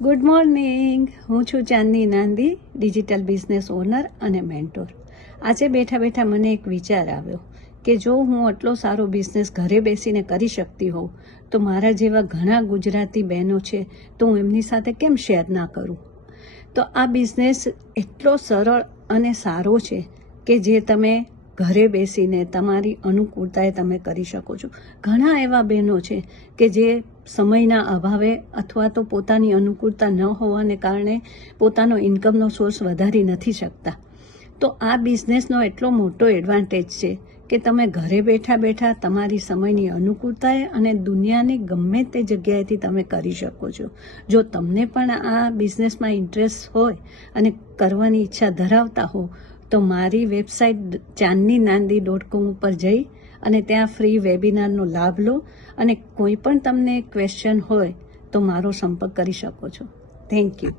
Good morning. હું છું ચાંદની Nandi, digital business owner અને મેન્ટોર. આજે બેઠા બેઠા મને એક વિચાર આવ્યો કે જો હું આટલો સારો બિઝનેસ ઘરે બેસીને કરી શકતી હોઉં તો મારા જેવા ઘણા ગુજરાતી બહેનો છે તો હું એમની સાથે કેમ શેર ના કરું. તો આ બિઝનેસ એટલો સરળ અને સારો છે કે જે તમે ઘરે બેસીને તમારી અનુકૂળતાએ તમે કરી શકો છો. ઘણા એવા બહેનો છે કે જે સમયના અભાવે અથવા તો પોતાની અનુકૂળતા ન હોવાને કારણે પોતાનો ઇન્કમનો સોર્સ વધારી નથી શકતા. તો આ બિઝનેસનો એટલો મોટો એડવાન્ટેજ છે કે તમે ઘરે બેઠા બેઠા તમારી સમયની અનુકૂળતાએ અને દુનિયાની ગમે તે જગ્યાએથી તમે કરી શકો છો. જો તમને પણ આ બિઝનેસમાં ઇન્ટરેસ્ટ હોય અને કરવાની ઈચ્છા ધરાવતા હો તો મારી વેબસાઇટ chandninandi.com ઉપર જઈ અને ત્યાં ફ્રી વેબિનારનો લાભ લો અને કોઈ પણ તમને ક્વેશ્ચન હોય તો મારો સંપર્ક કરી શકો છો. Thank you.